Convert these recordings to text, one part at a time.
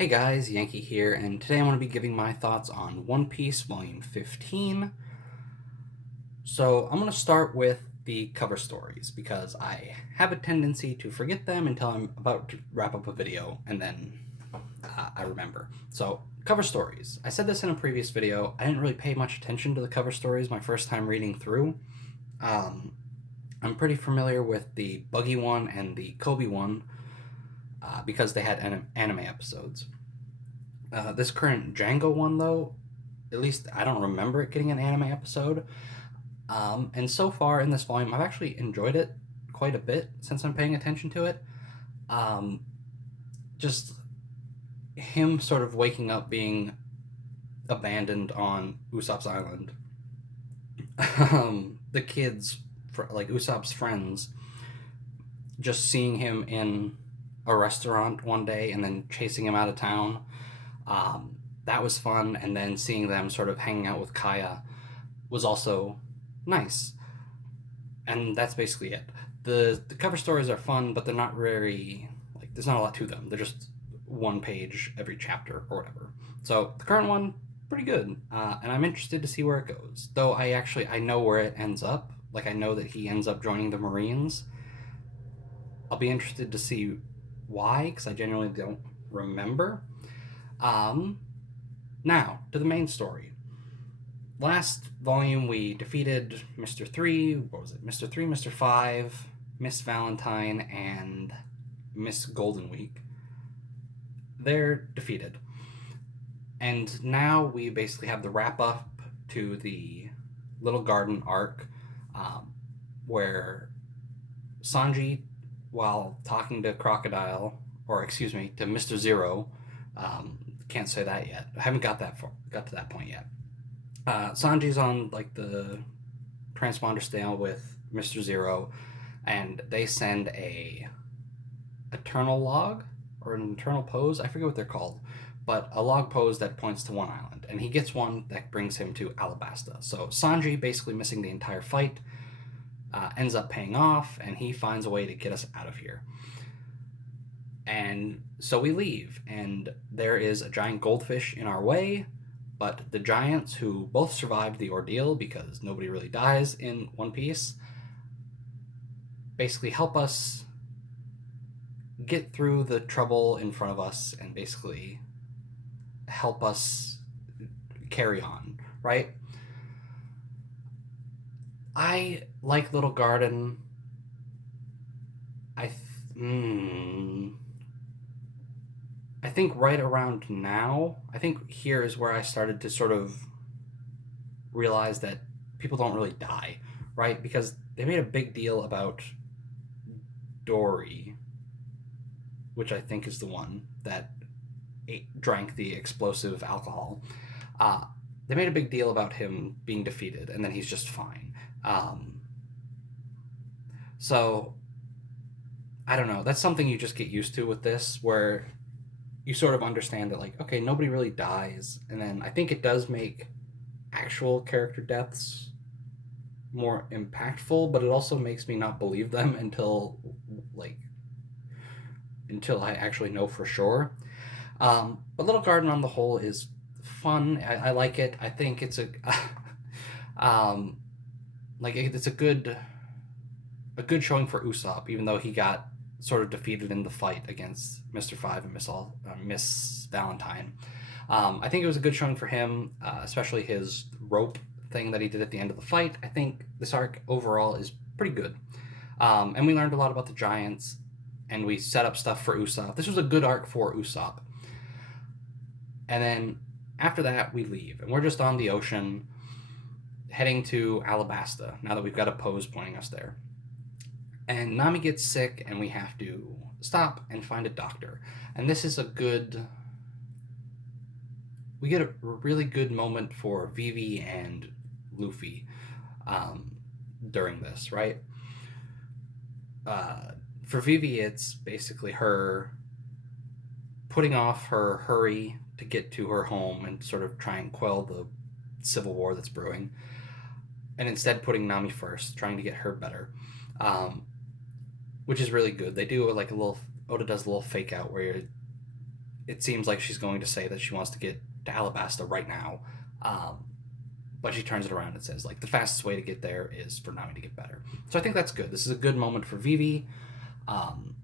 Hey guys, Yankee here, and today I'm going to be giving my thoughts on One Piece Volume 15. So I'm going to start with the cover stories because I have a tendency to forget them until I'm about to wrap up a video and then I remember. So, cover stories. I said this in a previous video. I didn't really pay much attention to the cover stories my first time reading through. Um, I'm pretty familiar with the Buggy one and the Kobe one because they had anime episodes. This current Django one, though, at least I don't remember it getting an anime episode. And so far in this volume, I've actually enjoyed it quite a bit since I'm paying attention to it. Um, just him sort of waking up being abandoned on Usopp's island. The kids, like Usopp's friends, just seeing him in a restaurant one day and then chasing him out of town. Um, that was fun, and then seeing them sort of hanging out with Kaya was also nice. And that's basically it. The cover stories are fun, but they're not very like there's not a lot to them. They're just one page every chapter or whatever. So the current one, pretty good, and I'm interested to see where it goes. Though I know where it ends up. Like I know that he ends up joining the Marines. I'll be interested to see why, because I genuinely don't remember. Um, Now to the main story. Last volume we defeated Mr. 3, what was it? Mr. 3, Mr. 5, Miss Valentine, and Miss Golden Week. They're defeated. And now we basically have the wrap up to the Little Garden arc, where Sanji, while talking to Crocodile, or excuse me, to Mr. Zero, can't say that yet. I haven't got to that point yet. Sanji's on like the transponder stale with Mr. Zero, and they send a eternal log or an eternal pose. I forget what they're called, but a log pose that points to one island, and he gets one that brings him to Alabasta. So Sanji, basically missing the entire fight, ends up paying off, and he finds a way to get us out of here. And so we leave, and there is a giant goldfish in our way. But the giants, who both survived the ordeal because nobody really dies in One Piece, basically help us get through the trouble in front of us and basically help us carry on, right? I like Little Garden. I I think right around now, I think here is where I started to sort of realize that people don't really die, right? Because they made a big deal about Dory, which I think is the one that drank the explosive alcohol. Uh, they made a big deal about him being defeated, and then he's just fine. Um, so I don't know. That's something you just get used to with this, where you sort of understand that, like, okay, nobody really dies, and then I think it does make actual character deaths more impactful, but it also makes me not believe them like until I actually know for sure. But Little Garden on the whole is fun. I like it. I think it's um, it's a good showing for Usopp, even though he got sort of defeated in the fight against Mr. Five and Miss Valentine. I think it was a good showing for him, especially his rope thing that he did at the end of the fight. I think this arc overall is pretty good. And we learned a lot about the Giants, and we set up stuff for Usopp. This was a good arc for Usopp. And then after that, we leave, and we're just on the ocean, heading to Alabasta, now that we've got a pose pointing us there. And Nami gets sick, and we have to stop and find a doctor. And this is we get a really good moment for Vivi and Luffy during this, right? For Vivi, it's basically her putting off her hurry to get to her home and sort of try and quell the civil war that's brewing, and instead putting Nami first, trying to get her better, which is really good. They do like a little Oda does a little fake out where it seems like she's going to say that she wants to get to Alabasta right now. Um, but she turns it around and says, like, the fastest way to get there is for Nami to get better. So I think that's good. This is a good moment for Vivi. Um,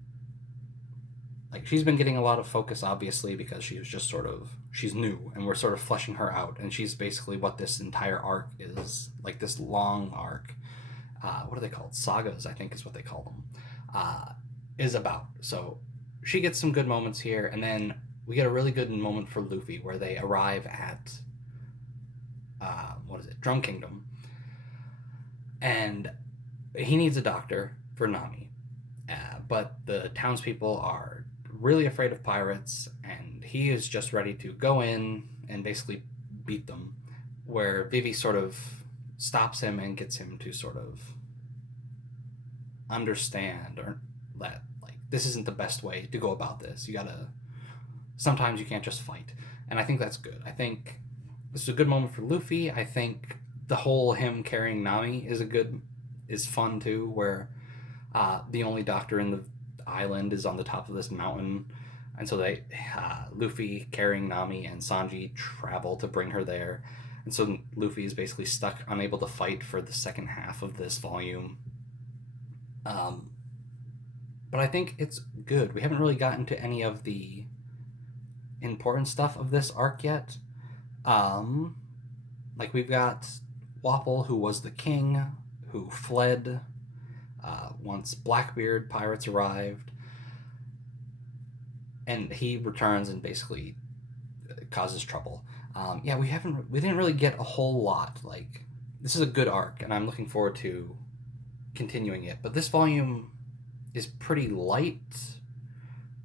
like, she's been getting a lot of focus, obviously, because she was just sort of, she's new, and we're sort of fleshing her out, and she's basically what this entire arc is, like this long arc. What are they called? Sagas, I think is what they call them. Is about. So she gets some good moments here, and then we get a really good moment for Luffy where they arrive at what is it, Drum Kingdom, and he needs a doctor for Nami, but the townspeople are really afraid of pirates, and he is just ready to go in and basically beat them. Where Vivi sort of stops him and gets him to sort of understand or that like this isn't the best way to go about this. You gotta sometimes you can't just fight, and I think that's good. I think this is a good moment for Luffy. I think the whole him carrying Nami is fun too, where the only doctor in the island is on the top of this mountain, and so Luffy carrying Nami and Sanji travel to bring her there, and so Luffy is basically stuck, unable to fight for the second half of this volume. Um, but I think it's good. We haven't really gotten to any of the important stuff of this arc yet. Um, like we've got Wapol, who was the king, who fled once Blackbeard pirates arrived, and he returns and basically causes trouble. Yeah, we didn't really get a whole lot. Like this is a good arc, and I'm looking forward to continuing it. But this volume is pretty light,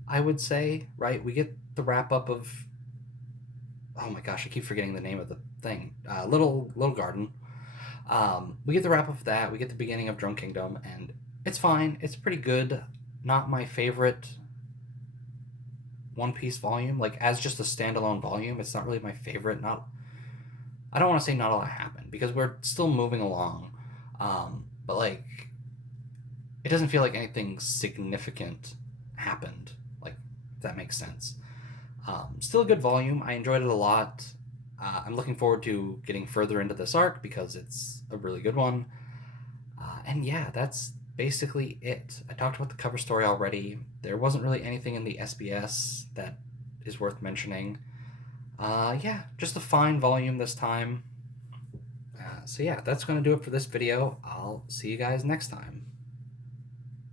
I would say. Right, we get the wrap up of, oh my gosh, I keep forgetting the name of the thing. Little Garden. We get the wrap up of that. We get the beginning of Drum Kingdom, and it's fine. It's pretty good. Not my favorite One Piece volume. Like as just a standalone volume, it's not really my favorite. Not, I don't want to say not a lot happened because we're still moving along, but like it doesn't feel like anything significant happened. Like if that makes sense. Still a good volume. I enjoyed it a lot. I'm looking forward to getting further into this arc because it's a really good one. And yeah, that's basically it. I talked about the cover story already. There wasn't really anything in the SBS that is worth mentioning. Yeah, just a fine volume this time. So yeah, that's going to do it for this video. I'll see you guys next time.